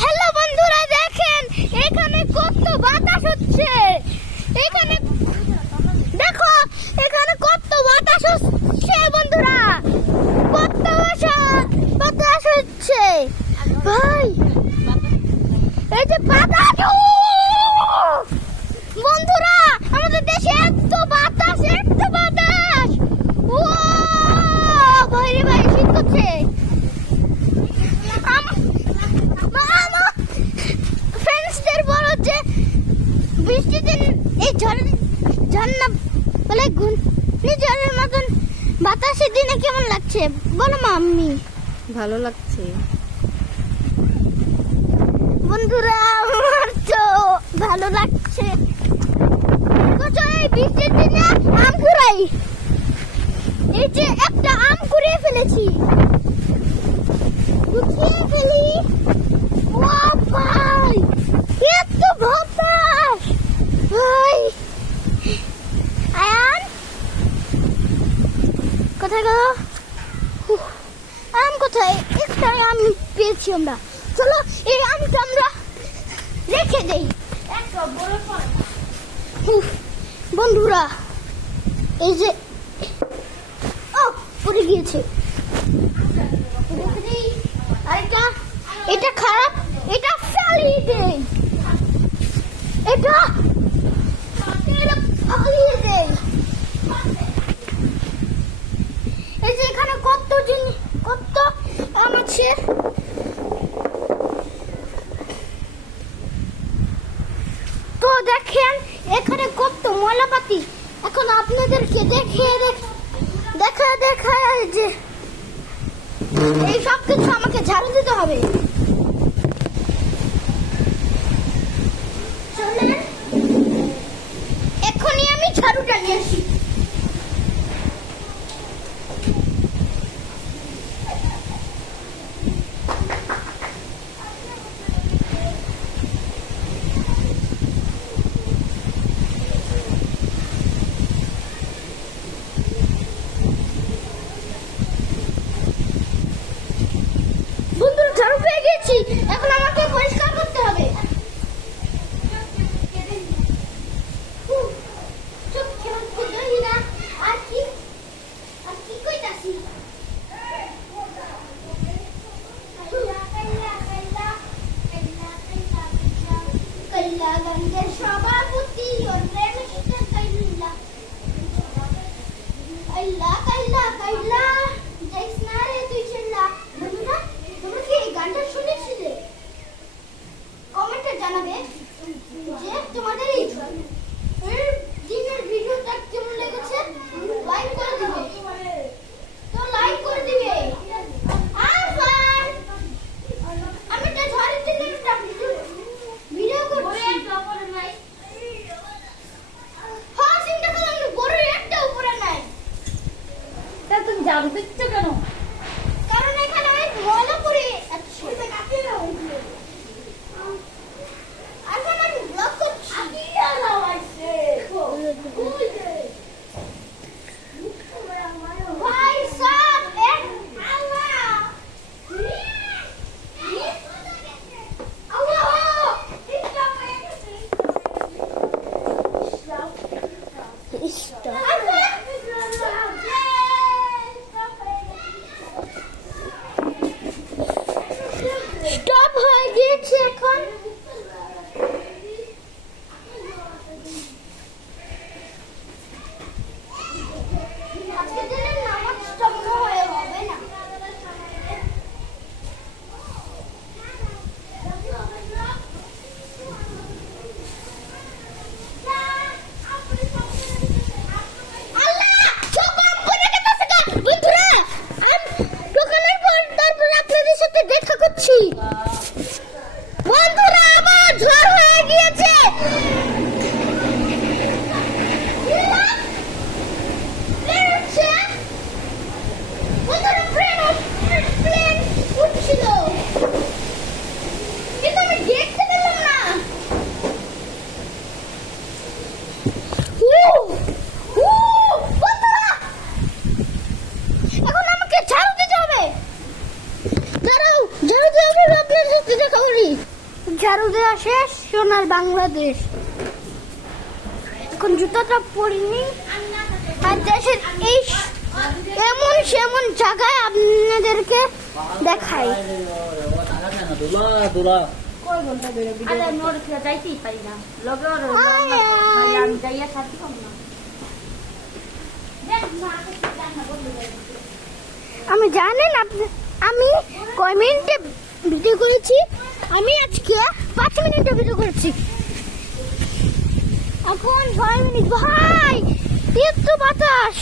Hello বন্ধুরা, দেখেন এখানে কত বাতাস হচ্ছে। এখানে দেখো, এখানে কত বাতাস হচ্ছে বন্ধুরা, কত বাতাস হচ্ছে ভাই। এই যে বাতাস বন্ধুরা, আমাদের দেশে এত বাতাস, এত বাতাস। ও ভাই রে ভাই, শীত করছে। ফ্রেন্ডসদের বলো যে বৃষ্টির দিন এই ঝর্ণা বলে ঘূর্ণিঝড়ের মতন বাতাসের দিনে কেমন লাগছে বলো মাম্মি? ভালো লাগছে বন্ধুরা, আমার তো ভালো লাগছে। এই বৃষ্টির দিনে আম কুড়াই, এই যে একটা আম কুড়িয়ে ফেলেছি, গুছিয়ে ফেলি। ও ভাই, এত বাতাস ভাই। আয়ান কোথায় গো? আম কোথায়? একটা আম পেয়েছি আমরা। চলো এই আমটা আমরা রেখে দেই। বন্ধুরা, এই যে পড়ে গিয়েছে। আরেকটা, এটা খারাপ, এটা ফেলিয়ে দেই। এটা ফেলিয়ে দেই। এই যে এখানে কত আম আছে। তো দেখেন এখানে কত ময়লাপাতি। এখন আপনাদেরকে দেখা যে এই সব কিছু আমাকে ঝাড়ু দিতে হবে। চলেন এখনই আমি ঝাড়ুটা নিয়ে আসি। বন্ধুরা, ঝাড়ু পেয়ে গেছি, এখন আমাকে পরিষ্কার করতে হবে। সভাপতি গানটা শুনেছিলে? কমেন্টে জানাবে যে তোমাদের এই দিনের ভিডিওটা কেমন লেগেছে। লাইক করে দিবে, তো লাইক করে দিবে। আমি তো ঝড়ে দিলে ভিডিও করছি। হ্যাঁ, চিন্তা করলাম বড় একটা উপরে নাই। তা তুমি জাম দিচ্ছ কেন? কারণ এখানে ময়লা পড়ে আছে। এখন আমি ব্লগ করছি। ভাই সাব স্টপ হয়ে গিয়েছে এখন। আজকে দিনের নামাজটা মনে হয় হবে না। আল্লাহ, সব আম পড়ে গেছে গা। বন্ধুরা, আম দোকানের পর তারপর আপনাদের সাথে দেখা করছি। বন্ধুরা, আমার ঝড় হয়ে গিয়েছে। বন্ধুরা, প্লেন উঠছিল, কিন্তু আমি দেখতে পেলাম না। বন্ধুরা, এখন আমাকে ঝাড়ু দিতে হবে। দাঁড়াও, ঝাড়ু দিয়ে আপনাদের সরি, ঝাড়ু দেওয়া শেষ, সোনার বাংলাদেশ। এখন জুতাটা পরিনি, আর দেশের এই এমন সেমন জায়গায় আপনাদেরকে দেখাই। কই ঘন্টা ধরে ভিডিও আরে মোর খেয়ে যাইতেই পারি না লগে আর আমি যাইয়া থাকি না দেখ মা কাছে জানা বন্ধ করে আমি জানেন আমি কয় মিনিটে ভিডিও করেছি? আমি আজকে 5 মিনিটে ভিডিও করেছি। এখন 6 মিনিট। ভাই এত বাতাস!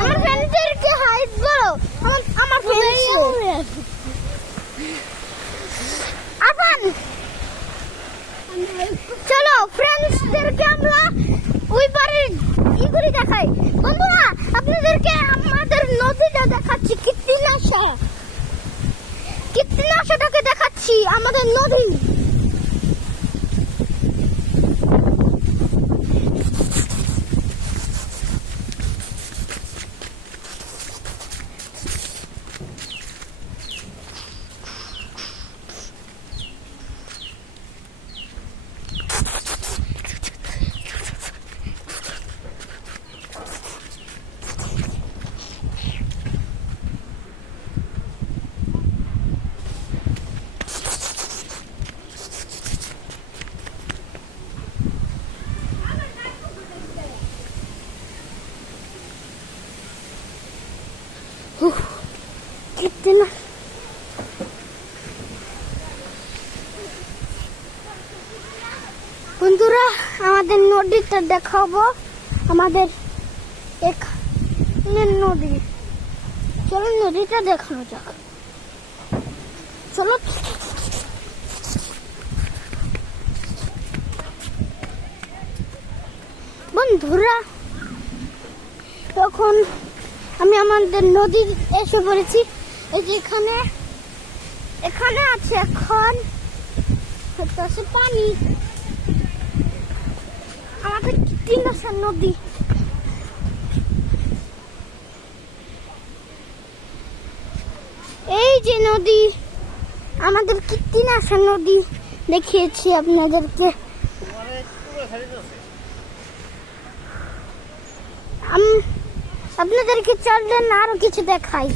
আমার ফ্রেন্ডদেরকে হাই বলো। আমার ফ্রেন্ডস আবান চলো, ফ্রেন্ডসদেরকে আমরা ওই পারে ই করে দেখাই। বন্ধুরা, আপনাদেরকে আমাদের নদীটা দেখাচ্ছি, কীর্তিনাশাটাকে দেখাচ্ছি, আমাদের নদী। কীর্তিনা বন্ধুরা, আমাদের নদীটা দেখাবো, আমাদের এখানে নদী। চলো নদীটা দেখানো যাক, চলো। বন্ধুরা, তখন আমি আমাদের নদী এসে পড়েছি। এই যে এখানে আছে এখন আছে পানি, আমাদের কীর্তিনাশা নদী। এই যে নদী, আমাদের কীর্তিনাশা নদী দেখিয়েছি আপনাদেরকে। আপনাদেরকে চললেন আরো কিছু দেখাই।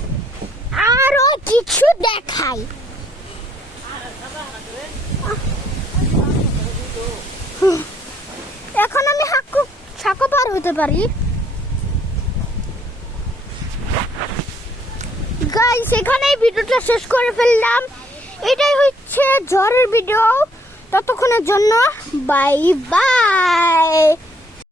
এখন আমি সাঁকো পার হতে পারি। গাইস, এখানেই ভিডিওটা শেষ করে ফেললাম। এটাই হচ্ছে ঝড়ের ভিডিও। ততক্ষণের জন্য বাই বাই।